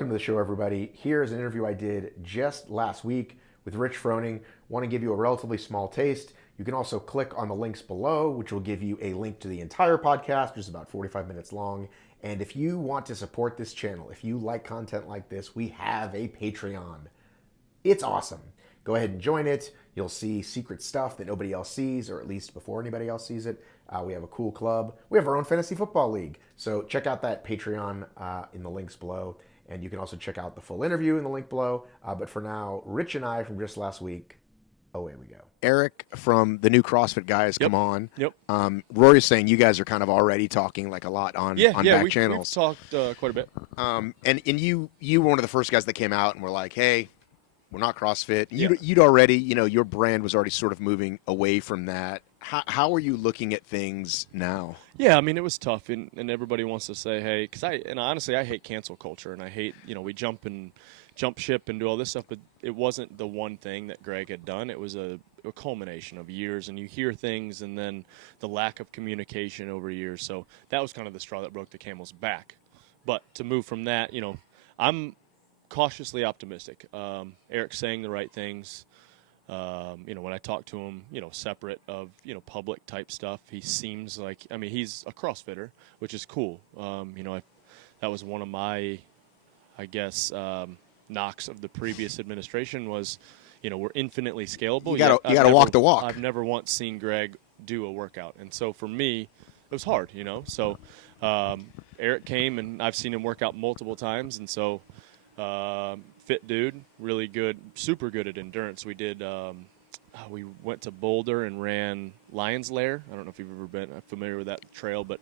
Welcome to the show, everybody. Here's an interview I did just last week with Rich Froning. Want to give you a relatively small taste. You can also click on the links below, which will give you a link to the entire podcast, which is about 45 minutes long. And if you want to support this channel, if you like content like this, we have a Patreon. It's awesome. Go ahead and join it. You'll see secret stuff that nobody else sees, or at least before anybody else sees it. We have a cool club. We have our own fantasy football league. So check out that Patreon in the links below. And you can also check out the full interview in the link below. But for now, Rich and I from just last week, away we go. Eric from the new CrossFit guys, come on. Yep. Rory's saying you guys are kind of already talking like a lot on back channels. We've talked quite a bit. And you were one of the first guys that came out and were like, hey, we're not CrossFit. You'd already, your brand was already sort of moving away from that. How are you looking at things now? Yeah, I mean, it was tough, and everybody wants to say, hey, because honestly, I hate cancel culture, and I hate, we jump ship and do all this stuff, but it wasn't the one thing that Greg had done. It was a culmination of years, and you hear things, and then the lack of communication over years. So that was kind of the straw that broke the camel's back. But to move from that, I'm cautiously optimistic. Eric's saying the right things. When I talk to him, separate of, public type stuff, he seems like, he's a CrossFitter, which is cool. That was one of my, knocks of the previous administration was, we're infinitely scalable. You got to walk the walk. I've never once seen Greg do a workout. And so for me, it was hard, So Eric came, and I've seen him work out multiple times. And so fit dude, really good, super good at endurance. We did, we went to Boulder and ran Lion's Lair. I don't know if you've ever been familiar with that trail, but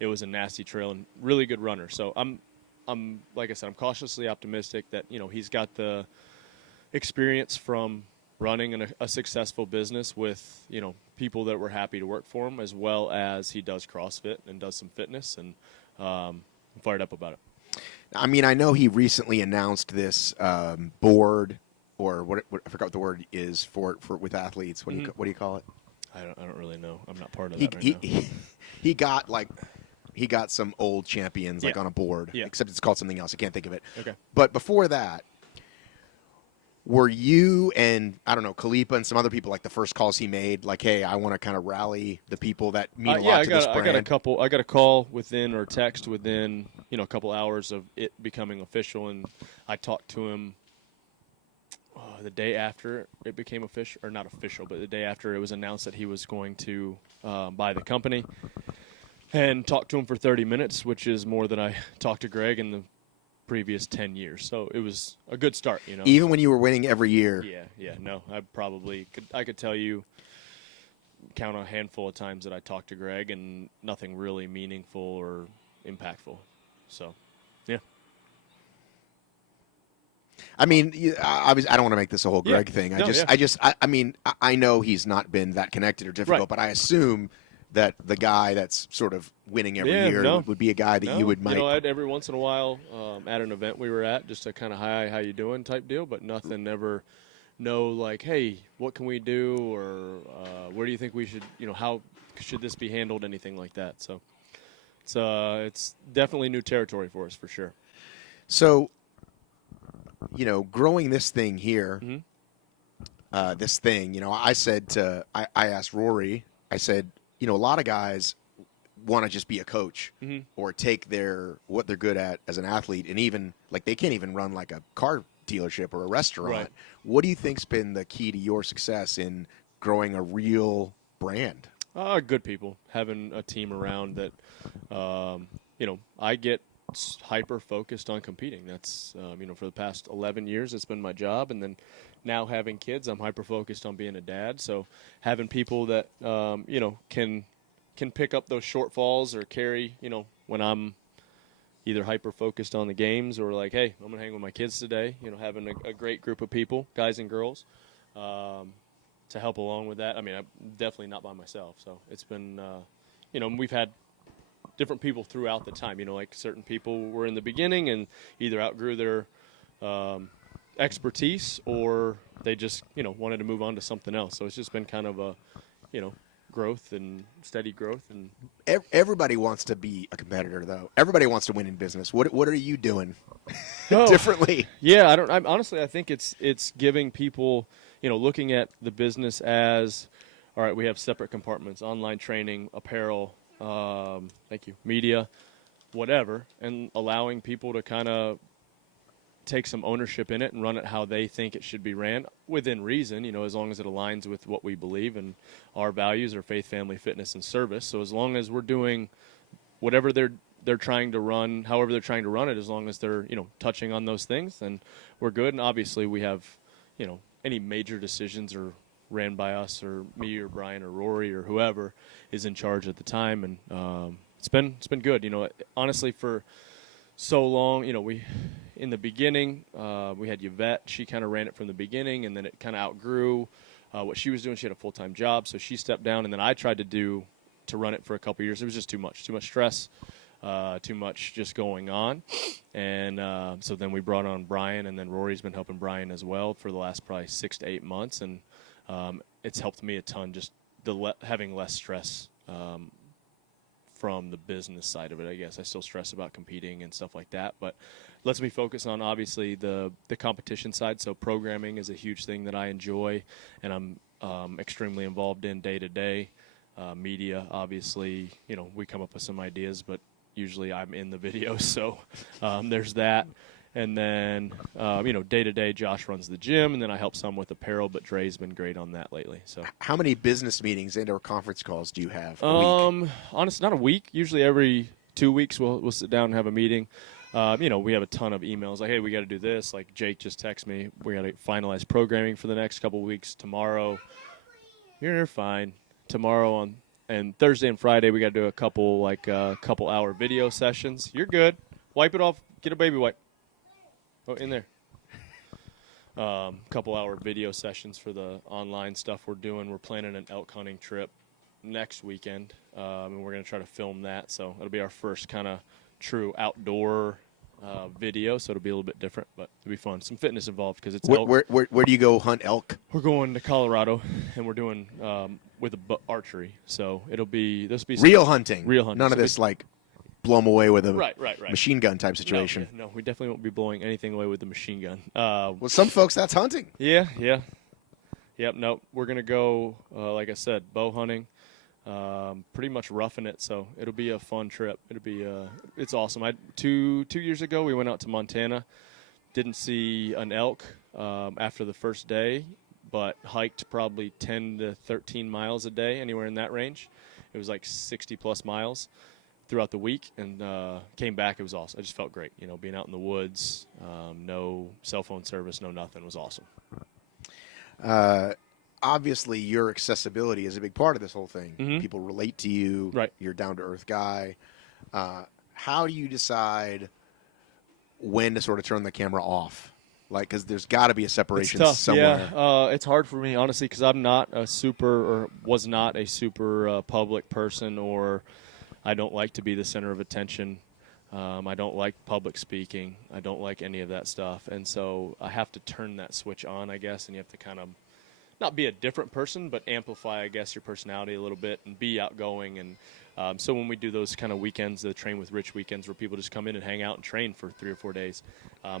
it was a nasty trail and really good runner. So I'm like I said, I'm cautiously optimistic that, he's got the experience from running a successful business with, people that were happy to work for him, as well as he does CrossFit and does some fitness, and I'm fired up about it. I know he recently announced this board, or what I forgot what the word is for with athletes. What do you call it? I don't really know. I'm not part of that right now. He got some old champions on a board, except it's called something else. I can't think of it. Okay. But before that, were you and Khalipa and some other people like the first calls he made, like, hey, I want to kind of rally the people that mean a lot to this brand? I got a call within, or text within, a couple hours of it becoming official, and I talked to him the day after it became official, or not official, but the day after it was announced that he was going to buy the company, and talked to him for 30 minutes, which is more than I talked to Greg in the previous 10 years. So it was a good start, Even when you were winning every year. Yeah. No, I could tell you, count a handful of times that I talked to Greg, and nothing really meaningful or impactful. So, yeah. I don't want to make this a whole Greg thing. I know he's not been that connected or difficult, but I assume that the guy that's sort of winning every year would be a guy that you would might. I'd every once in a while at an event we were at, just a kind of hi, how you doing type deal, but nothing ever. No, like, hey, what can we do, or where do you think we should, how should this be handled, anything like that. So it's definitely new territory for us, for sure. So, growing this thing here, this thing, I asked Rory, I said, a lot of guys want to just be a coach or take what they're good at as an athlete, and even like they can't even run like a car dealership or a restaurant. Right. What do you think's been the key to your success in growing a real brand? Good people, having a team around that, I get hyper focused on competing. That's, for the past 11 years, it's been my job. And then now having kids, I'm hyper focused on being a dad. So having people that, can pick up those shortfalls or carry, when I'm either hyper focused on the games or like, hey, I'm going to hang with my kids today, having a great group of people, guys and girls, to help along with that. I'm definitely not by myself. So it's been, we've had different people throughout the time. Like certain people were in the beginning and either outgrew their expertise or they just, wanted to move on to something else. So it's just been kind of a, growth and steady growth. And Everybody wants to be a competitor, though. Everybody wants to win in business. What are you doing Oh, differently? Yeah, honestly, I think it's giving people, looking at the business as, all right, we have separate compartments: online training, apparel, thank you, media, whatever, and allowing people to kind of take some ownership in it and run it how they think it should be ran within reason, as long as it aligns with what we believe and our values are faith, family, fitness, and service. So as long as we're doing whatever they're trying to run, however they're trying to run it, as long as they're, touching on those things, then we're good. And obviously we have, any major decisions are ran by us or me or Brian or Rory or whoever is in charge at the time. And it's been good. Honestly, for so long, we in the beginning we had Yvette. She kind of ran it from the beginning, and then it kind of outgrew what she was doing. She had a full-time job, so she stepped down, and then I tried to run it for a couple years. It was just too much stress, too much just going on. And so then we brought on Brian, and then Rory's been helping Brian as well for the last probably 6 to 8 months, and it's helped me a ton, just having less stress from the business side of it. I guess I still stress about competing and stuff like that, but lets me focus on obviously the competition side. So programming is a huge thing that I enjoy, and I'm extremely involved in day to day. Media, obviously, we come up with some ideas, but usually I'm in the video, so there's that. And then, day to day, Josh runs the gym, and then I help some with apparel, but Dre's been great on that lately. So, how many business meetings and/or conference calls do you have a week? Honestly, not a week. Usually every 2 weeks we'll sit down and have a meeting. We have a ton of emails like, hey, we got to do this. Like Jake just texted me, we got to finalize programming for the next couple of weeks. Tomorrow, you're fine. Tomorrow and Thursday and Friday, we got to do a couple hour video sessions. You're good. Wipe it off. Get a baby wipe. Oh, in there. Couple hour video sessions for the online stuff we're doing. We're planning an elk hunting trip next weekend, and we're going to try to film that. So it'll be our first kind of true outdoor video, so it'll be a little bit different, but it'll be fun. Some fitness involved because it's elk. Where do you go hunt elk? We're going to Colorado, and we're doing with archery. So this will be Real hunting. Real hunting. None of this like blow them away with a right. machine gun type situation. No, we definitely won't be blowing anything away with the machine gun. Well, some folks, that's hunting. Yeah. Yep, no, we're going to go, like I said, bow hunting, pretty much roughing it, so it'll be a fun trip. It's awesome. 2 years ago, we went out to Montana, didn't see an elk after the first day, but hiked probably 10 to 13 miles a day, anywhere in that range. It was like 60-plus miles throughout the week, and came back. It was awesome. I just felt great, being out in the woods, no cell phone service, no nothing. It was awesome. Obviously, your accessibility is a big part of this whole thing. Mm-hmm. People relate to you. Right. You're a down-to-earth guy. How do you decide when to sort of turn the camera off? Because there's got to be a separation somewhere. Yeah, it's hard for me, honestly, because I'm not a super, or was not a super public person, or I don't like to be the center of attention. I don't like public speaking. I don't like any of that stuff. And so I have to turn that switch on, I guess, and you have to kind of not be a different person, but amplify, I guess, your personality a little bit and be outgoing. And so when we do those kind of weekends, the Train with Rich weekends, where people just come in and hang out and train for 3 or 4 days,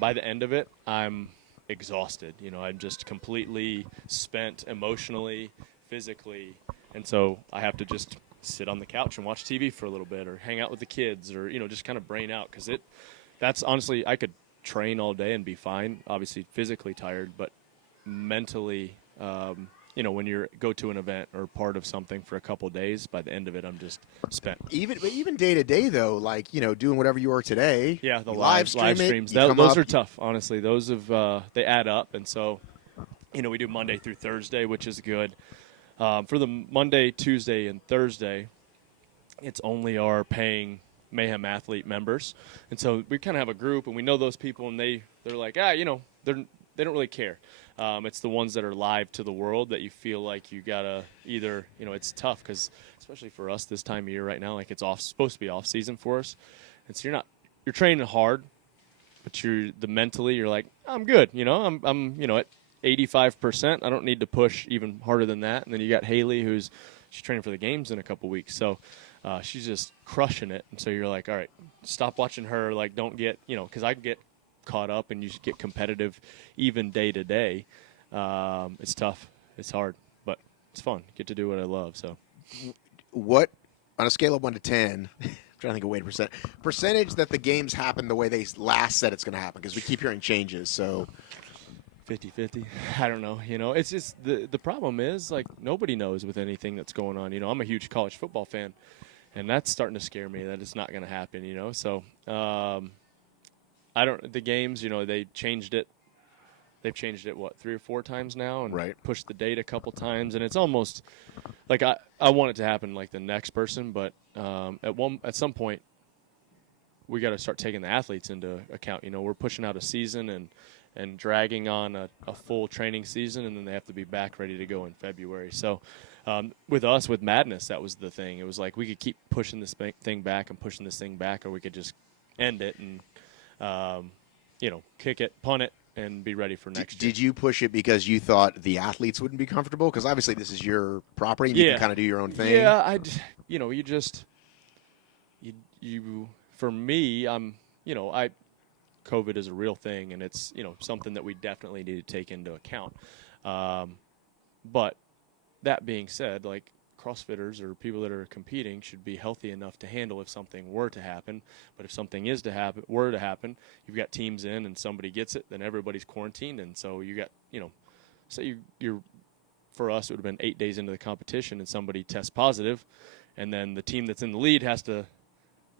by the end of it, I'm exhausted. I'm just completely spent emotionally, physically. And so I have to just sit on the couch and watch TV for a little bit, or hang out with the kids, or just kind of brain out, because that's honestly, I could train all day and be fine, obviously physically tired, but mentally, when you go to an event or part of something for a couple of days, by the end of it, I'm just spent. Even day to day though, doing whatever you are today. Yeah, the live streams. Those are tough, honestly. Those they add up, and so we do Monday through Thursday, which is good. For the Monday, Tuesday, and Thursday, it's only our paying Mayhem Athlete members. And so we kind of have a group, and we know those people, and they're like, they don't really care. It's the ones that are live to the world that you feel like you got to either, it's tough, because especially for us this time of year right now, like it's supposed to be off season for us. And so you're training hard, but mentally you're like, I'm good. I'm at 85%. I don't need to push even harder than that. And then you got Haley, who's she's training for the games in a couple weeks. So she's just crushing it. And so you're like, all right, stop watching her. Like, don't get, because I get caught up and you get competitive even day to day. It's tough. It's hard, but it's fun. Get to do what I love. So What, on a scale of 1 to 10, I'm trying to think of way to percentage that the games happen the way they last said it's going to happen, because we keep hearing changes. So 50-50. I don't know. It's just the problem is, like, nobody knows with anything that's going on. I'm a huge college football fan, and that's starting to scare me that it's not going to happen, So the games, they changed it. They've changed it, 3 or 4 times now, and right. pushed the date a couple times, and it's almost like I want it to happen like the next person, but at some point we got to start taking the athletes into account. We're pushing out a season and dragging on a full training season, and then they have to be back ready to go in February. So with us, with Madness, that was the thing. It was like we could keep pushing this thing back and pushing this thing back, or we could just end it and kick it, punt it, and be ready for next year. Did you push it because you thought the athletes wouldn't be comfortable? Because obviously this is your property, and you can kind of do your own thing. Yeah, for me, COVID is a real thing, and it's, something that we definitely need to take into account. But that being said, like, CrossFitters or people that are competing should be healthy enough to handle if something were to happen. But if something were to happen, you've got teams in and somebody gets it, then everybody's quarantined, and so you got, say you're for us, it would have been 8 days into the competition and somebody tests positive, and then the team that's in the lead has to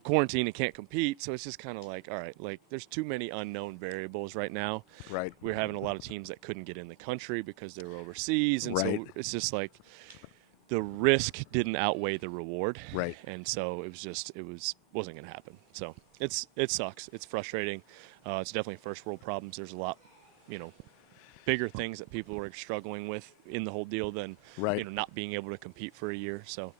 quarantine and can't compete. So it's just kind of like, all right, like, there's too many unknown variables right now. Right. We're having a lot of teams that couldn't get in the country because they were overseas, and so it's just like the risk didn't outweigh the reward. Right. And so wasn't going to happen. So it sucks. It's frustrating. It's definitely first world problems. There's a lot, bigger things that people are struggling with in the whole deal than, not being able to compete for a year. So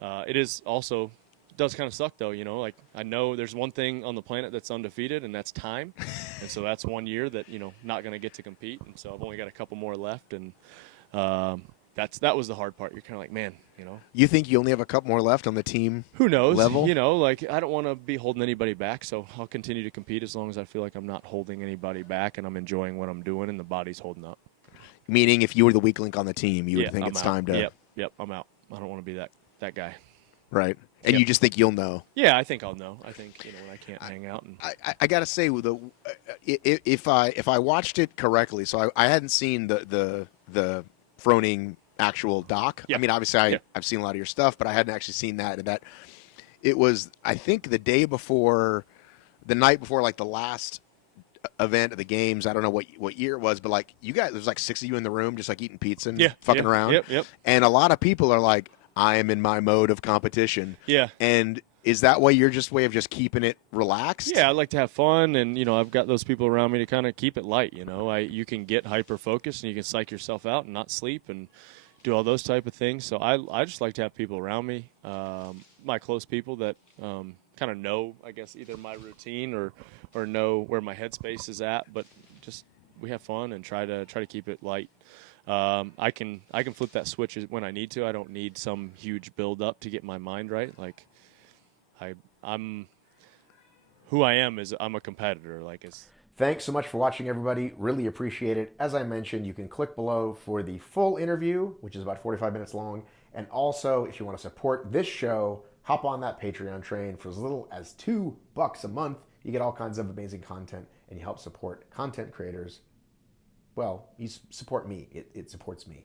it is also does kind of suck, though. Like, I know there's one thing on the planet that's undefeated, and that's time. And so that's 1 year that, not going to get to compete. And so I've only got a couple more left. And that was the hard part. You're kind of like, man, You think you only have a couple more left on the team? Who knows? Level? Like, I don't want to be holding anybody back, so I'll continue to compete as long as I feel like I'm not holding anybody back and I'm enjoying what I'm doing and the body's holding up. Meaning, if you were the weak link on the team, you would think it's time to. Yep, I'm out. I don't want to be that guy. Right. And you just think you'll know. Yeah, I think I'll know. I think when I can't hang out. And I got to say, if I watched it correctly, so I hadn't seen the Froning actual doc. Yep. I mean, obviously I've seen a lot of your stuff, but I hadn't actually seen that. And that it was, I think, the night before, like, the last event of the games. I don't know what year it was, but, like, you guys, there's like 6 of you in the room just like eating pizza and fucking around. Yep. And a lot of people are like, I am in my mode of competition. Yeah. And is that way your way of just keeping it relaxed? Yeah, I like to have fun, and I've got those people around me to kind of keep it light. You can get hyper focused and you can psych yourself out and not sleep and do all those type of things. So I just like to have people around me, my close people that kind of know, I guess, either my routine or know where my headspace is at. But just we have fun and try to keep it light. I can flip that switch when I need to. I don't need some huge build up to get my mind right. Like, I'm who I am is I'm a competitor. Like, it's. Thanks so much for watching, everybody. Really appreciate it. As I mentioned, you can click below for the full interview, which is about 45 minutes long. And also, if you want to support this show, hop on that Patreon train for as little as $2 a month. You get all kinds of amazing content, and you help support content creators. Well, you support me. It supports me.